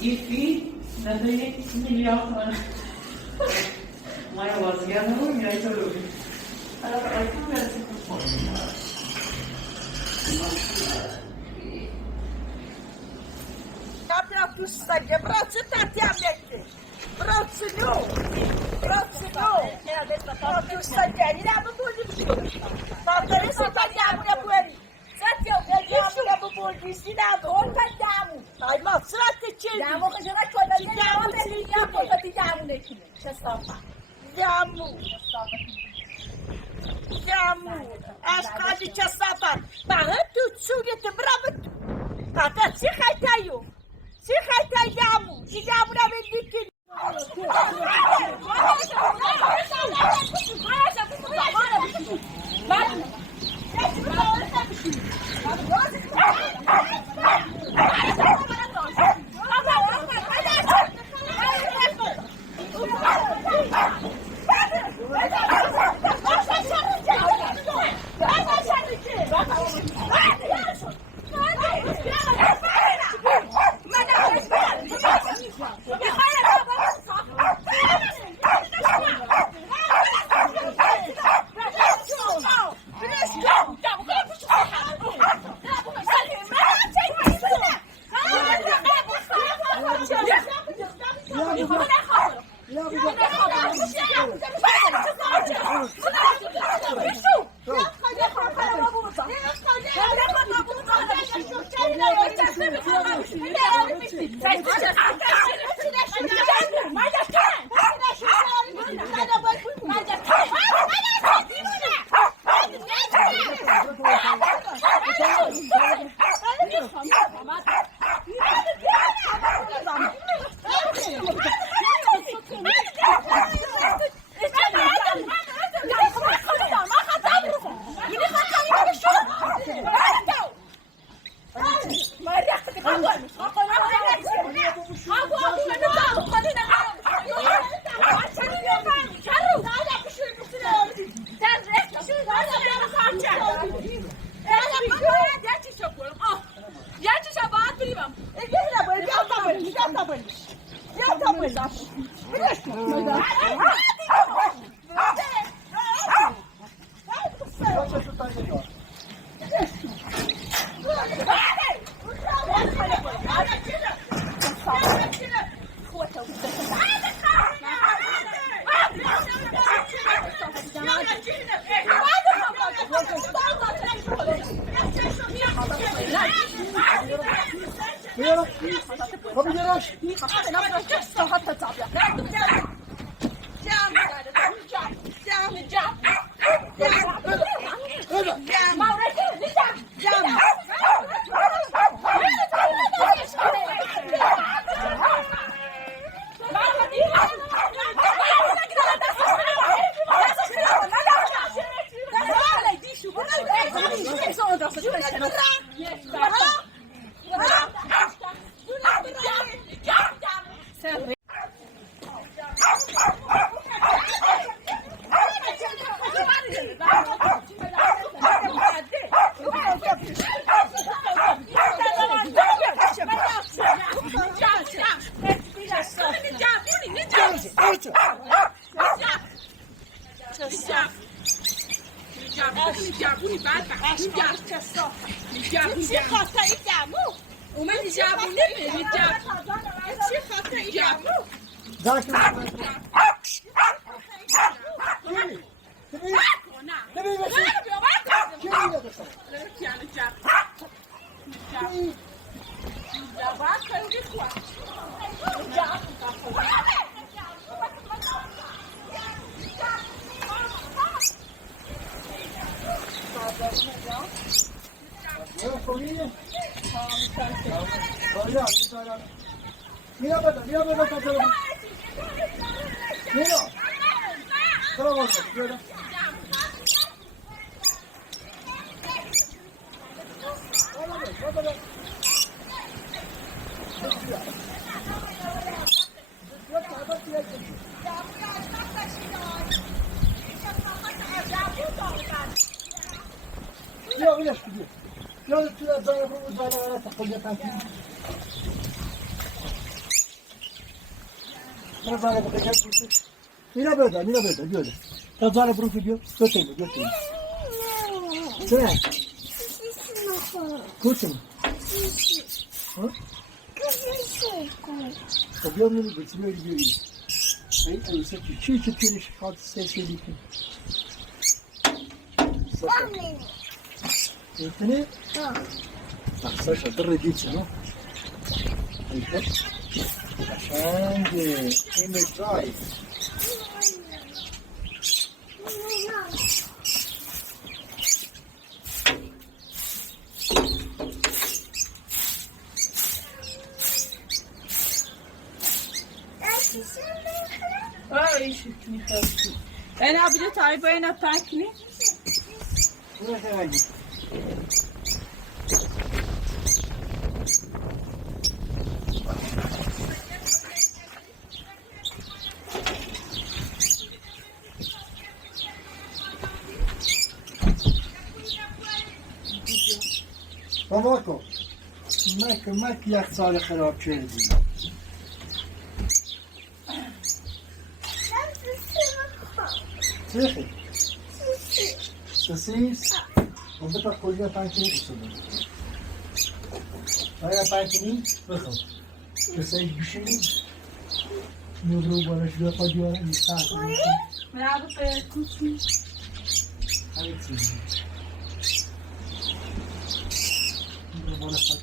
Enfim, nadei melhor. Moja vozija ne volim, ja i to ljubim. Aj conversa com fome. Dobra, tu wstaje, wrócę tatia mnie. Wrócę nią. Wrócę nią. Tu wstaje, nie mam budzi. Tata, jest tatia mnie byli. Zatem, ja mam budzi, sinado, tajamu. Ai, mas será que tinha? Já vou fazer uma coisa, já vou fazer já vou fazer já aqui. Deixa eu só. Jamu. Jamu. As casas tinha sapato. Barra tudo, suja, te brava. Tata, se caitaiu. Se caitai jamu. Se jamu na vendita. Şöyle şuraya zarfımı zarara takılıyor sanki. Şuraya zarfı takacak mısın? Mira böyle, böyle. Ya zarfı gidiyor, götürme. Şuraya. Kurşun. Ha? Tabii onu götürüyor gidiyor. Ay, ise ki finish hard sesli değil. Seni? Bak Sasha, dırıcı no? Ayıp. Şimdi, try. أنا بديت عيبين أتاكني. Buraya kadar git. Babako, mek yak sali خراب کردی. سیخی. سیس. اون بتا کجا پنجمی بسازم. آیا پنجمی بخوام. کسی بشینی. نورو بالا شده قدیاره نیستن. مرحبا بكم. هایتی. نورو بالا خاک.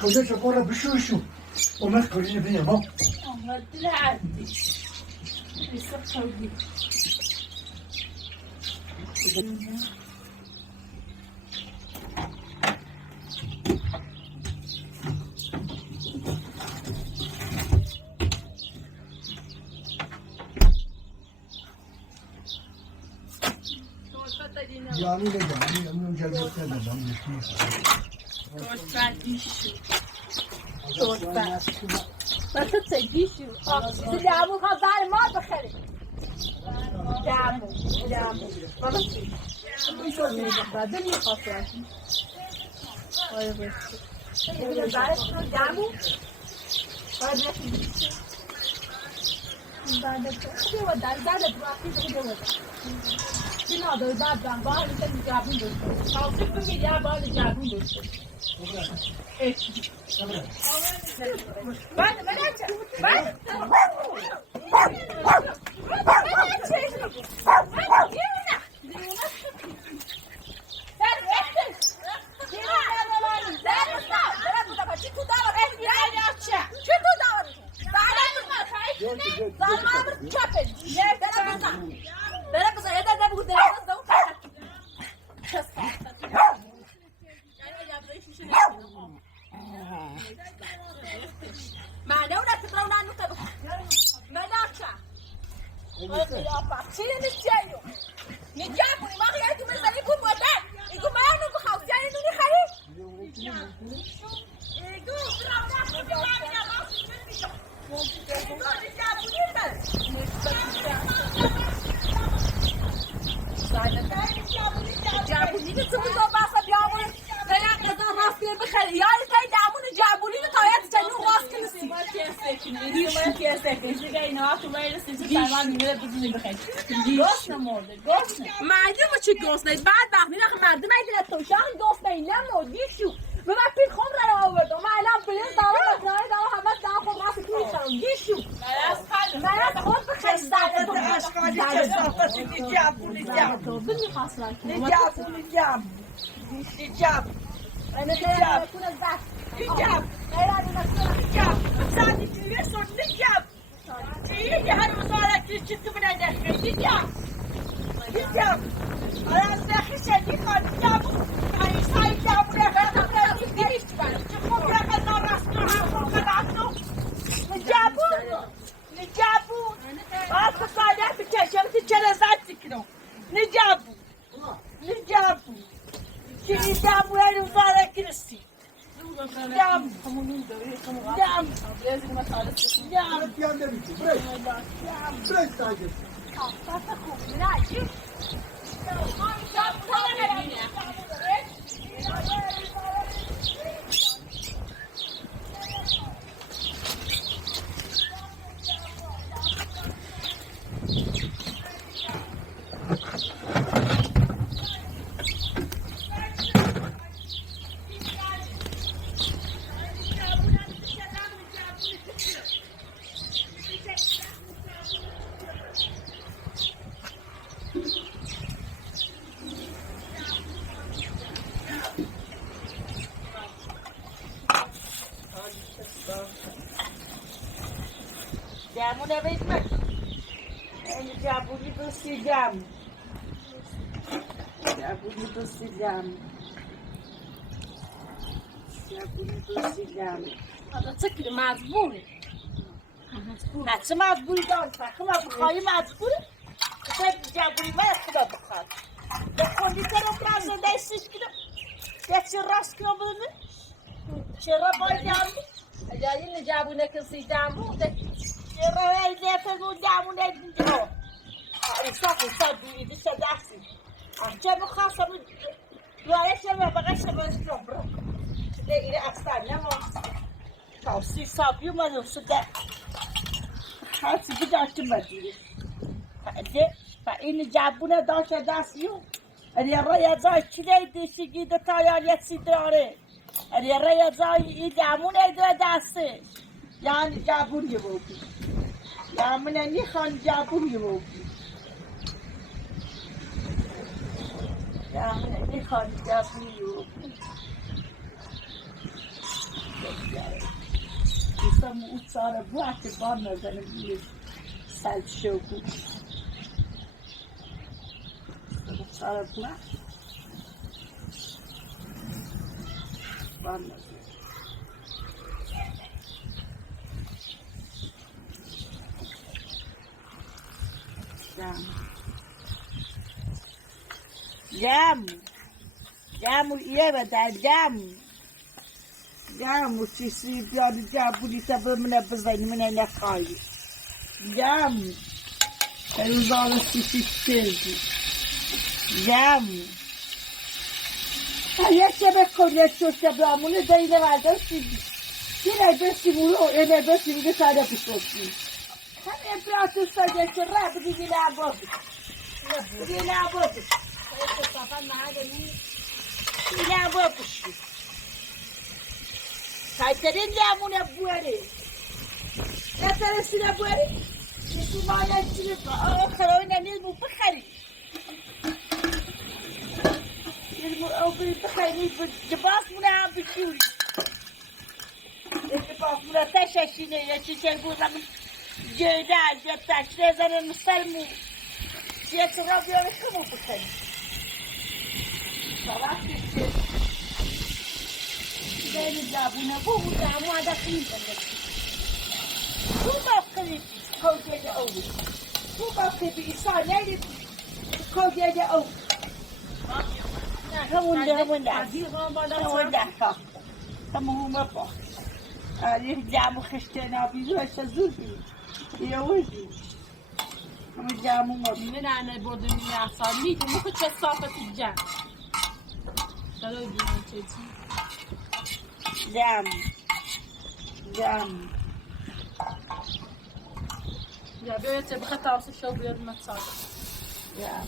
کجا چکارا بشوشو. وما کجا نبینم ها. والله العادي. يسخر بي. Cami de cami, onun cennette de cami. توسع ديشو. بس تجيشو دعمو خزار ما بخري دعمو ما بخري بعدين يخاطر دعمو معلومه چه گوسنه بعد وقت میرخ مردم ایدن تو شهر گوسنه نمودیشو و من پیل خم را آوردم من الان بلیم دارم همه دارم خود راست که میخوام دیشو مرد خود بخیر زده Tata خوبی نجی جمونه بیدمک این جابونی دوستی جم جابونی دوستی جم جابونی دوستی جم حالا چکلی مجبوری نه چه مجبوری دار فخم بخواهی مجبوری خیلی جابونی من خدا بخواد به کندیتر برازه دیستیش کنم چه راست کنم بدونه چرا باید جمعی اگر این جابونه کسی جمع بوده چرا ایده فرمون جمعونه اینجا ایسا بیدی شده دستی چه بخواستم دوارش رو بقیش رو بستم برو چه ایره اکثر نماست تاوسی سابی اومدم شده خواهی بداشتی مدیره و این جابونه داشته دستیو اگه رای ازای چی دیدیشی گیده تایاریت سی داره اگه رای ازای این جابونه داره دسته یعنی جابونی بودی یعنی نیخوان جابونی بودی یعنی نیخوان جابونی بودی ایسا اون ساره بوحت بار نزنه بیش سلب شوکو ساره بوحت بار نزنه جمع ایه بدن جمع چیزی بیاد جمعونی تا به منه بزنی منه نخواهی جمع روزانه چیزی تیزی جمع یه چه بکن یه چوسته برامونه داییده برداشتی یه نبستی مورو یه نبستی میگه ساده بسوکی همه براتو ساده که را بگی گیله عبادی گیله عبادی گیله عبادی کایترین جامونه بوری نترسیده بوری کسی مالا چیزی آخرای نمیدمو بخری نمیدمو او بخری جباس مونه هم بشوری جباس مونه تششینه یا چیزی بودم جیده یا تشنه زنه مسلمو چیه را بیاره کمو بخری وقتی بین جابونه بود اما عدا خیلی بندگی تو باقی کوجه اولی تو باقی بی ایسا نیدی کوجه اولی همون ده همون با یه جامو خشته نابیزو اشتا زور بید یه وزی همون جامو مبید من anne både mina sali du måste köra saker till jam. Där är ju inte جام Ja, du vet jag berättar alltså så blir det något sånt. جام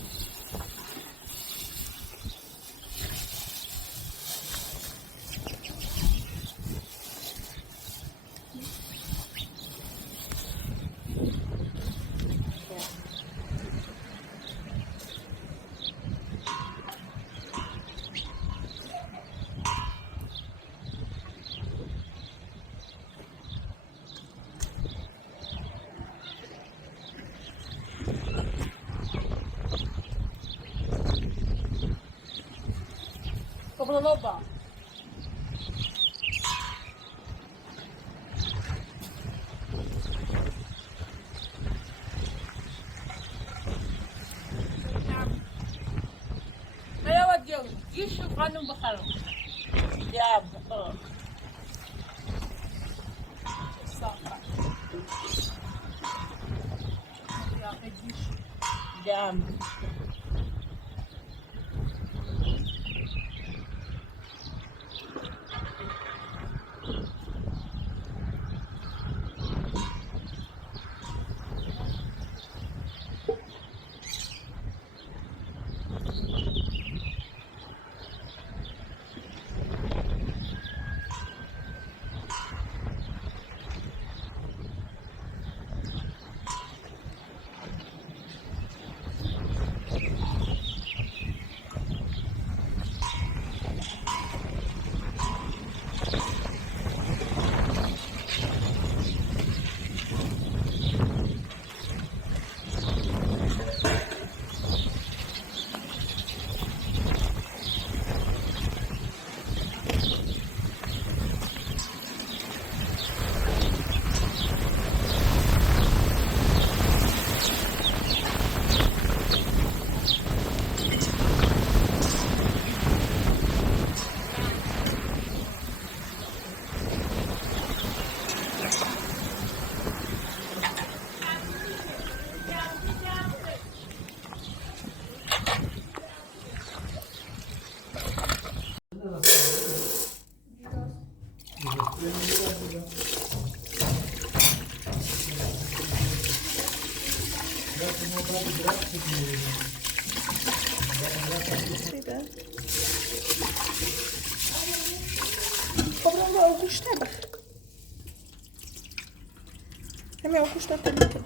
Kommer du lobba? Men jag var dum. Gish och خانم بخرم. جام صافا. Ja, det gish. جمع. Obrąga Augusta, ja miał Augusta ten trochę.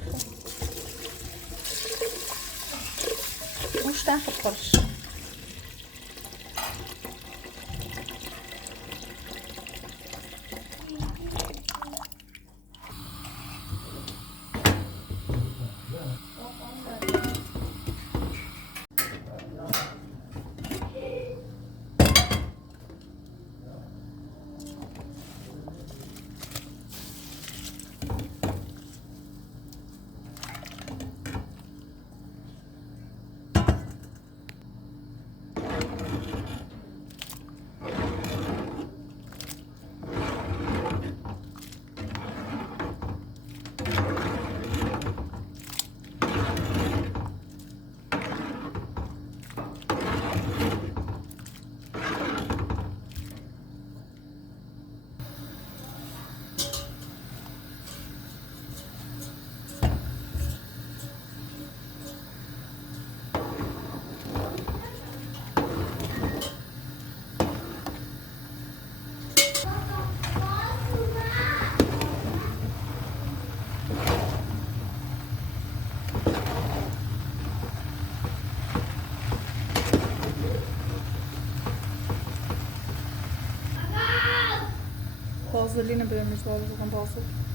Augusta, chodź. Vaseline benim var, buradan bazı.